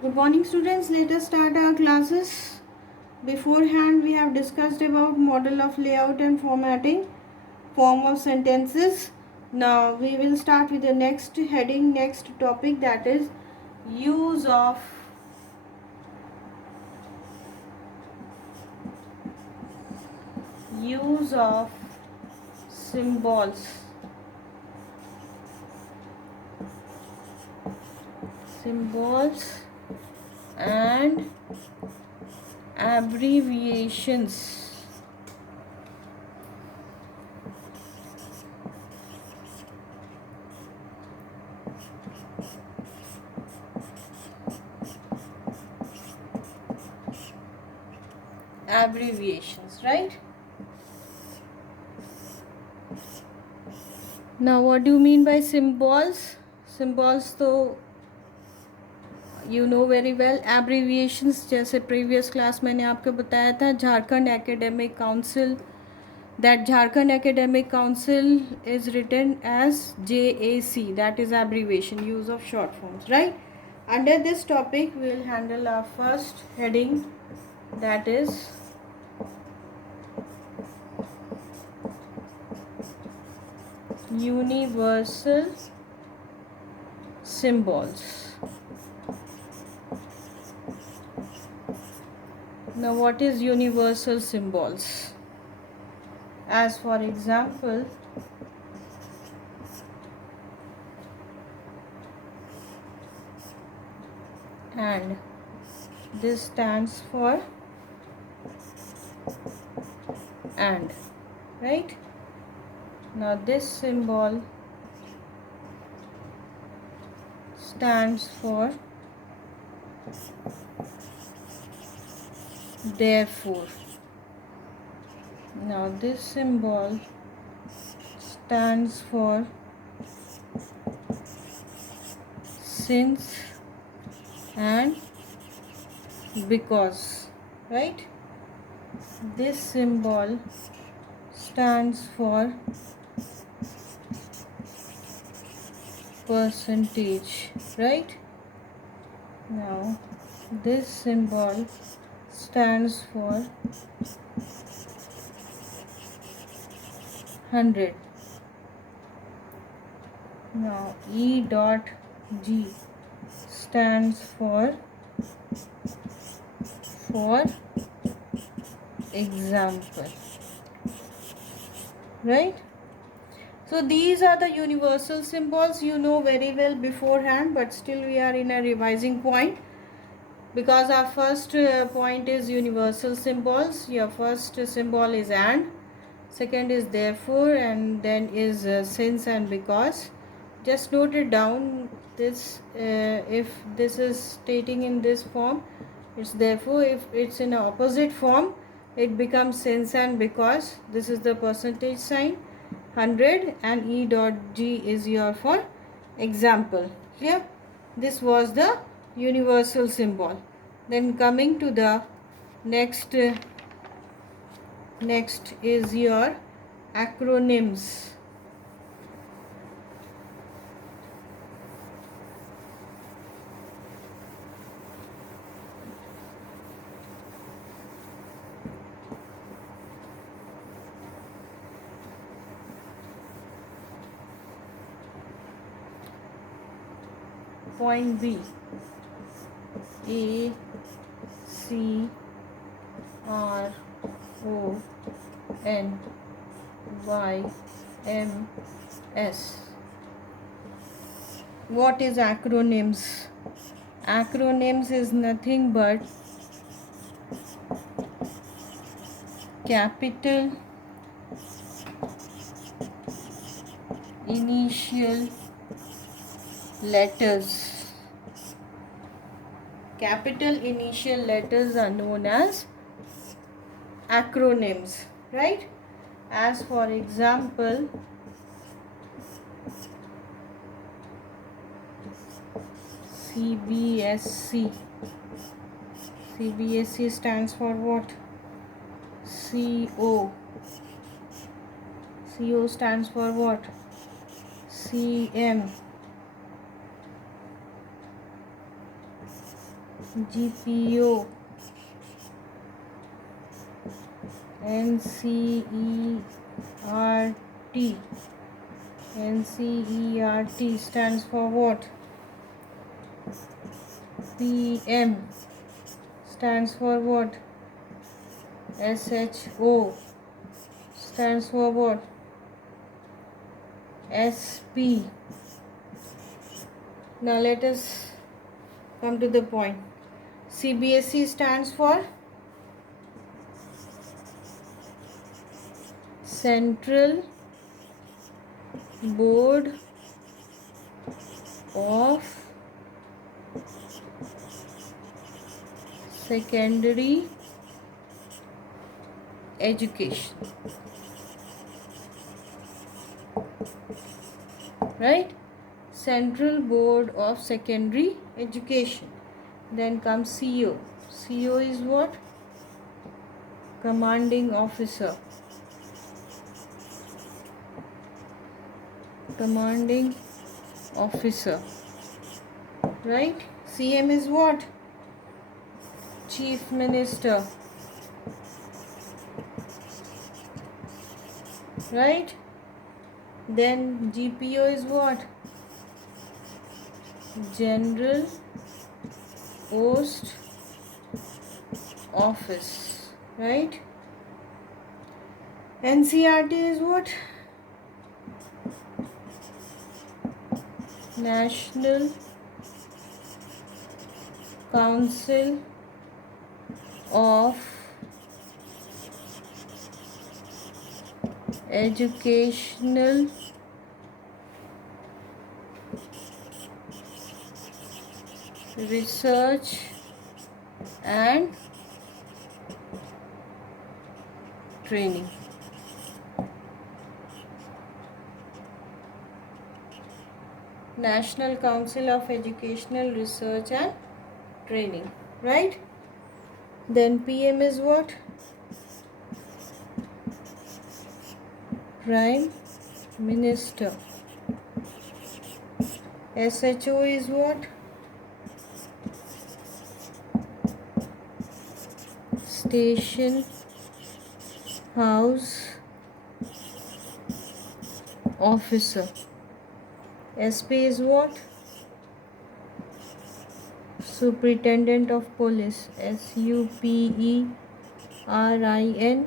Good morning students, let us start our classes. Beforehand we have discussed about model of layout and formatting, form of sentences. Now we will start with the next heading, next topic, that is use of symbols. Symbols and abbreviations. Abbreviations, right? Now what do you mean by symbols? Symbols तो you know very well. Abbreviations जैसे previous class मैंने आपको बताया था, Jharkhand academic council, that Jharkhand Academic Council is written as JAC, that is abbreviation, use of short forms, right? Under this topic we will handle our first heading, that is universal symbols. Now what is universal symbols? As for example, and this stands for and, right? Now this symbol stands for therefore. Now this symbol stands for since and because, right? This symbol stands for percentage, right? Now this symbol stands for 100. Now E dot G stands for example, right? So these are the universal symbols, you know very well beforehand, but still we are in a revising point, because our first point is universal symbols. Your first symbol is and, second is therefore, and then is since and because. Just note it down. This if this is stating in this form, it's therefore. If it's in opposite form, it becomes since and because. This is the percentage sign, 100, and E dot G is your for example. Here this was the universal symbol. Then coming to the next next is your acronyms. Point B, A C R O N Y M S. What is acronyms? Acronyms is nothing but capital initial letters. Capital initial letters are known as acronyms, right? As for example, CBSC. CBSC stands for what? CO. CO stands for what? CM. GPO, NCERT. NCERT stands for what? PM stands for what? SHO stands for what? SP. Now let us come to the point. CBSE stands for Central Board of Secondary Education, right? Central Board of Secondary Education. Then comes CO. CO is what? Commanding Officer. Commanding Officer, right? CM is what? Chief Minister, right? Then GPO is what? General Post Office, right? NCERT is what? National Council of Educational Research and Training. National Council of Educational Research and Training, right? Then PM is what? Prime Minister. SHO is what? Station House Officer. SP is what? Superintendent of Police. SUPERINTENDENT.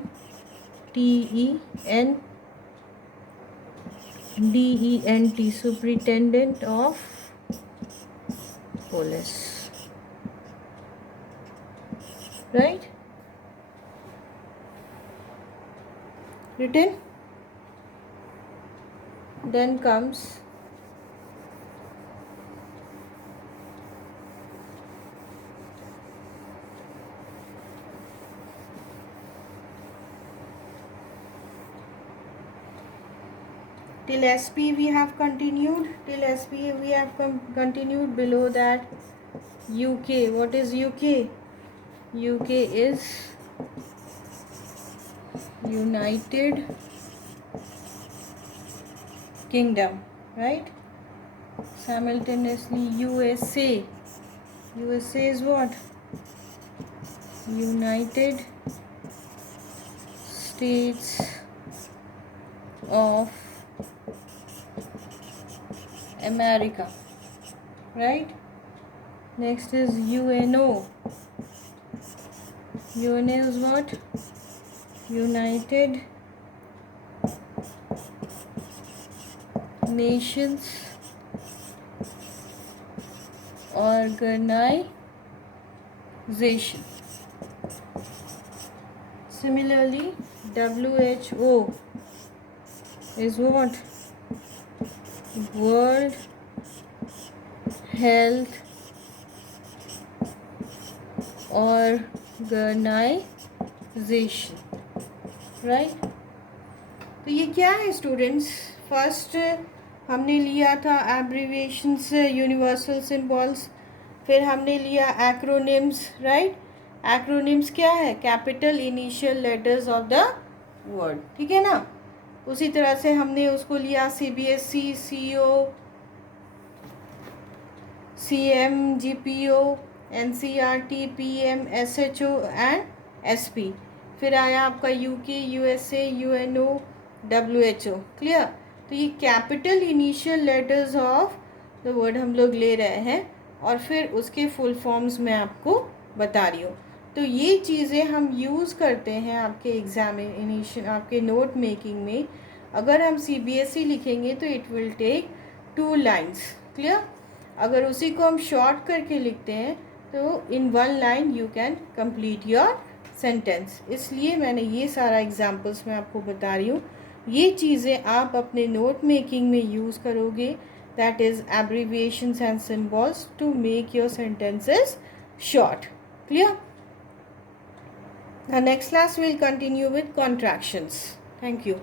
Superintendent of Police, right? Written. Then comes till SP we have continued. Till SP we have continued. Below that UK. What is UK? UK is United Kingdom, right? Simultaneously USA. USA is what? United States of America, right? Next is UNO. UNO is what? United Nations Organization. Similarly, WHO is what? World Health Organization, right? तो ये क्या है students? First हमने लिया था abbreviations, universal symbols, फिर हमने लिया एक्रोनिम्स, राइट? एक्रोनिम्स क्या है? Capital initial letters of the word, ठीक है ना? उसी तरह से हमने उसको लिया CBSE, CO, CM, GPO, NCERT, PM, SHO and SP। फिर आया आपका UK, USA, UNO, WHO। Clear. तो ये capital initial letters of the word हम लोग ले रहे हैं और फिर उसके फुल फॉर्म्स मैं आपको बता रही हूँ। तो ये चीज़ें हम यूज़ करते हैं आपके एग्जामिनेशन, आपके नोट मेकिंग में। अगर हम CBSE लिखेंगे तो it will take 2 lines. Clear. अगर उसी को हम शॉर्ट करके लिखते हैं तो in 1 line you can complete your sentence. इसलिए मैंने ये सारा एग्जाम्पल्स मैं आपको बता रही हूँ। ये चीज़ें आप अपने नोट मेकिंग में यूज़ करोगे, that is abbreviations and symbols to make your sentences short. Clear? Now next class we'll continue with contractions. Thank you.